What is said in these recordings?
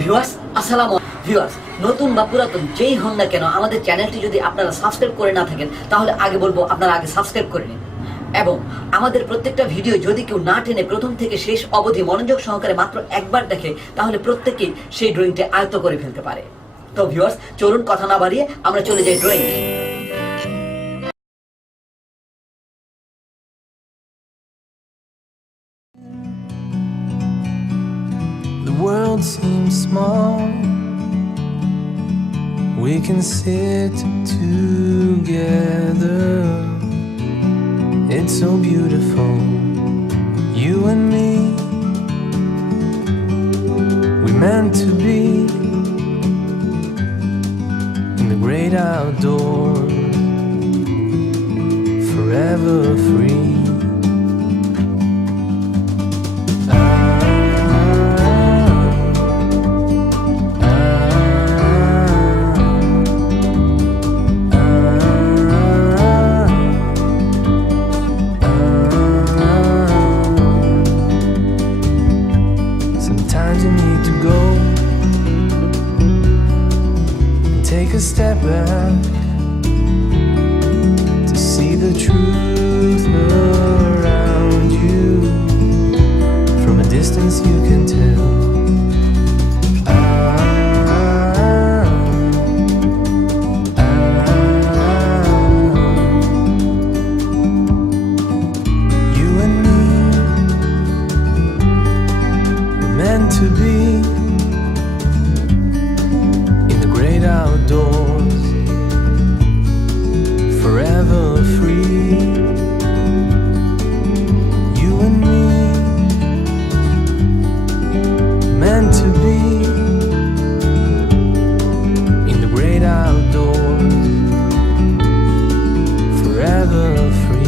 ভিউয়ার্স আসসালামু ভিউয়ার্স, নতুন বা পুরাতন যেই হন না কেন আমাদের চ্যানেলটি যদি আপনারা সাবস্ক্রাইব করে না থাকেন তাহলে আগে বলবো আপনারা আগে সাবস্ক্রাইব করে নিন এবং আমাদের প্রত্যেকটা ভিডিও যদি কেউ না টেনে প্রথম থেকে শেষ অবধি মনোযোগ সহকারে মাত্র একবার দেখে তাহলে প্রত্যেকেই সেই ড্রয়িংটি আয়ত্ত করে ফেলতে পারে। তো ভিউয়ার্স চলুন কথা না বাড়িয়ে আমরা চলে যাই drawing. The world seems small. We can sit together. It's so beautiful, you and me. We meant to be in the great outdoors, forever free. Sometimes you need to go and take a step back to see the truth around you. From a distance you can tell. You and me were meant to be in the great outdoors, forever free. You and me meant to be in the great outdoors, forever free.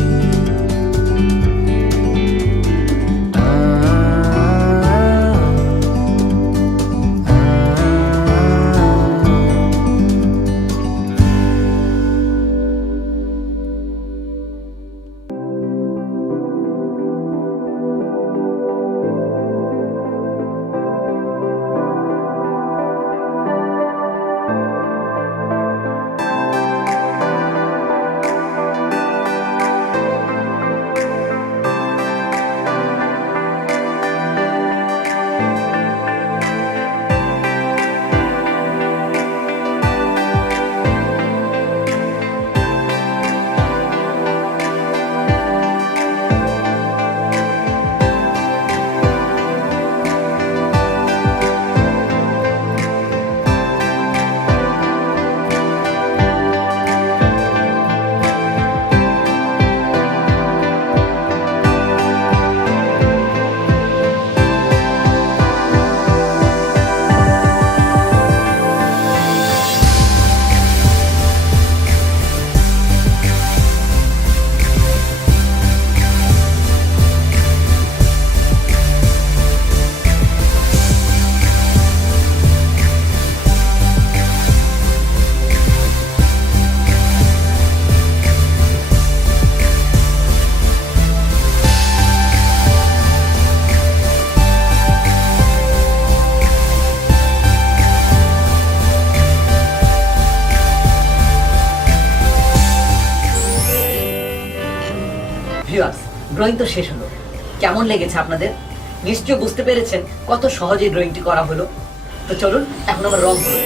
Viewers drawing তো শেষ হলো, কেমন লেগেছে আপনাদের? নিশ্চয় বুঝতে পেরেছেন কত সহজে ড্রয়িংটি করা হলো। তো চলুন এখন আমরা রং করি।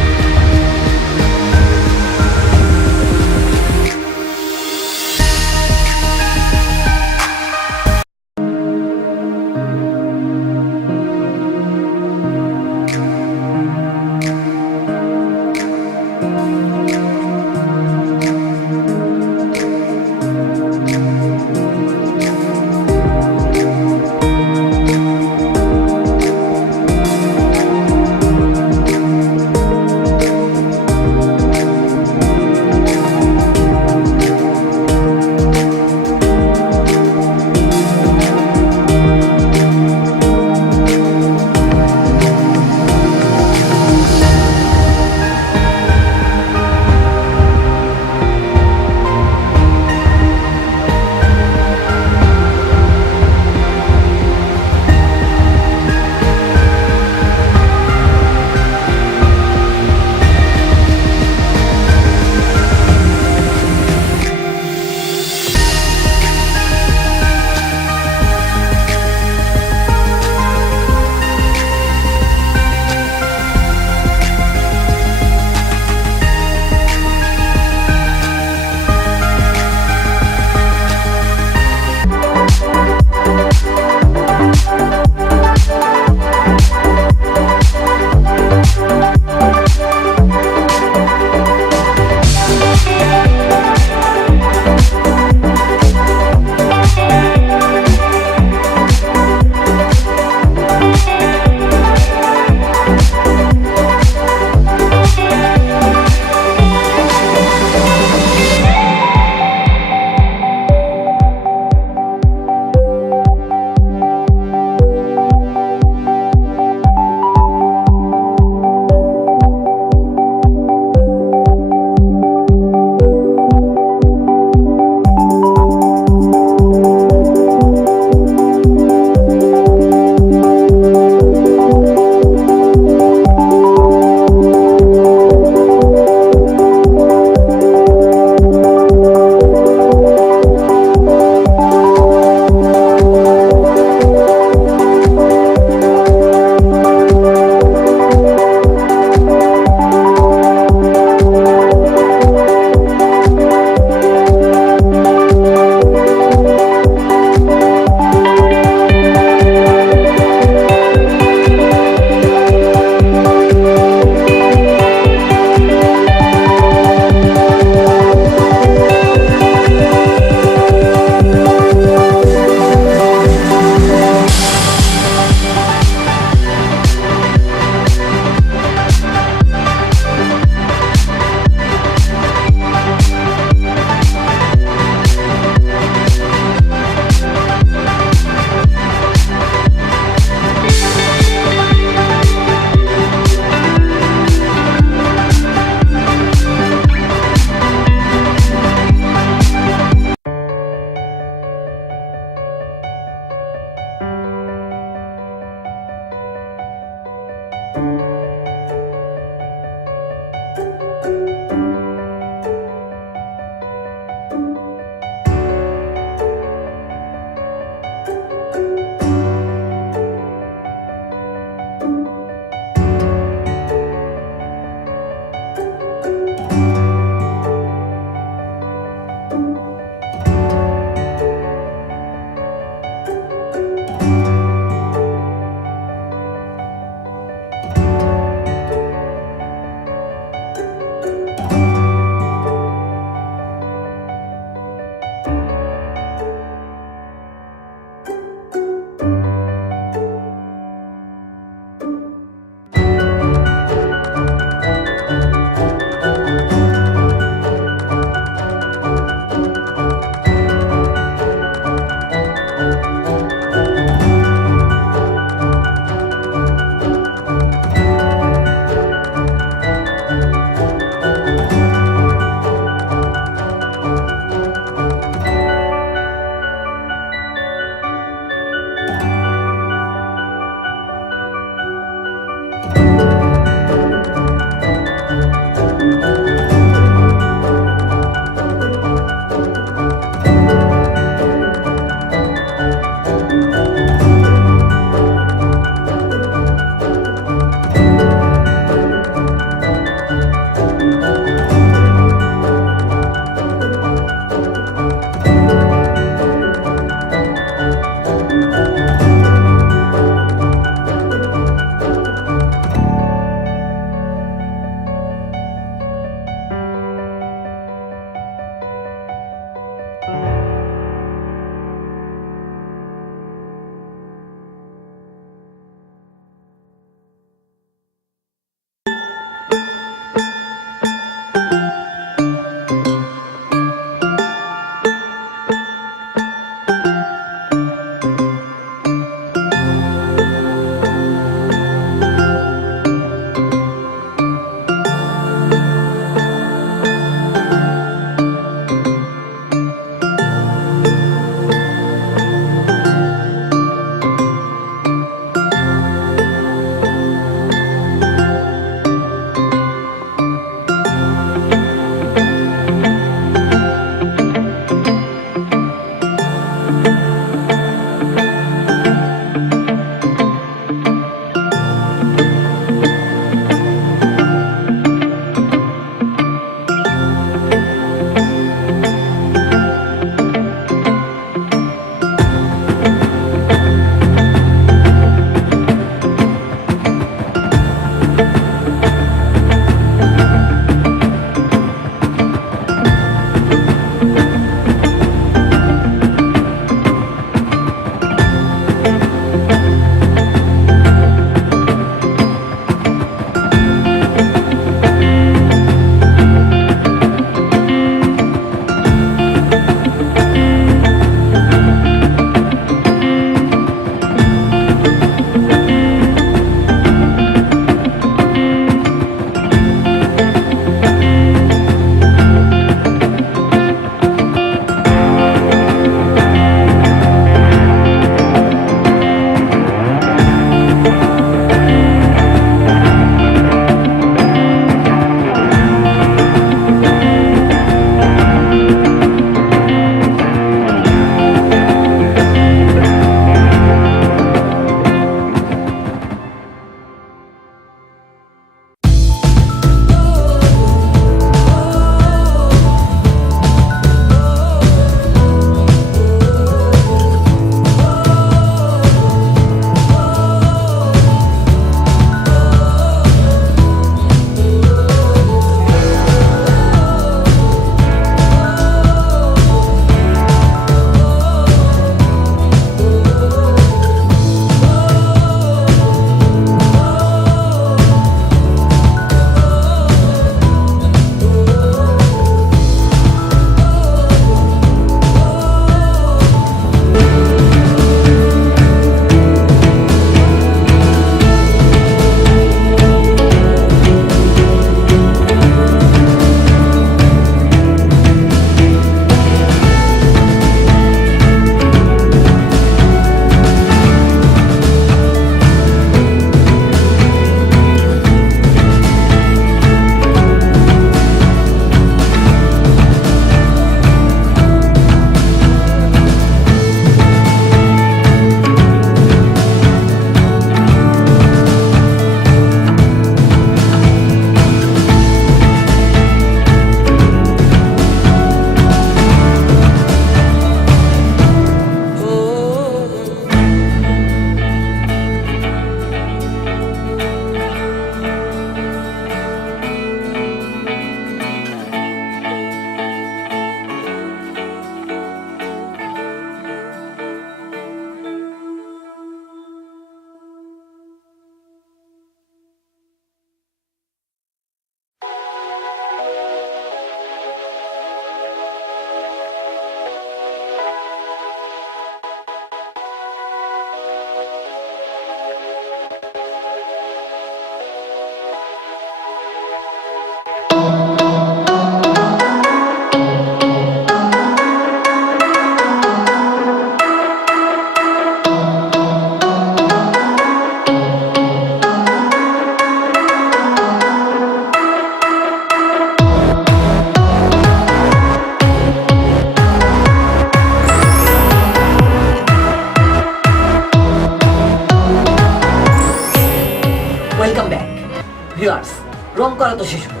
করা তো শিখবো।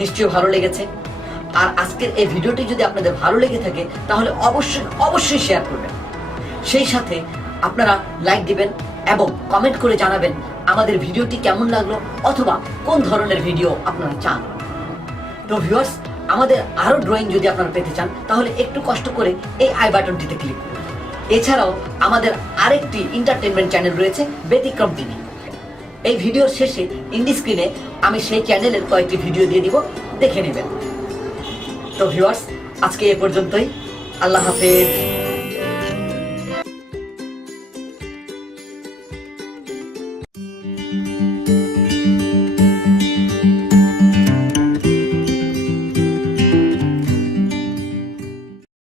নিশ্চয়ই ভালো লেগেছে। আর আজকের এই ভিডিওটি যদি আপনাদের ভালো লেগে থাকে তাহলে অবশ্যই শেয়ার করবেন। সেই সাথে আপনারা লাইক দিবেন এবং কমেন্ট করে জানাবেন আমাদের ভিডিওটি কেমন লাগলো অথবা কোন ধরনের ভিডিও আপনারা চান। তো ভিউয়ার্স, আমাদের আরো ড্রয়িং যদি আপনারা পেতে চান তাহলে একটু কষ্ট করে এই আই বাটনটিতে ক্লিক করুন। এছাড়াও আমাদের আরেকটি এন্টারটেইনমেন্ট চ্যানেল রয়েছে ব্যতিক্রম টিভি। এই ভিডিওর শেষে ইন্ডি স্ক্রিনে আমি সেই চ্যানেলের কয়েকটি ভিডিও দিয়ে দিব, দেখে নেবেন। তো ভিউয়ার্স, আজকে এ পর্যন্তই। আল্লাহ হাফেজ।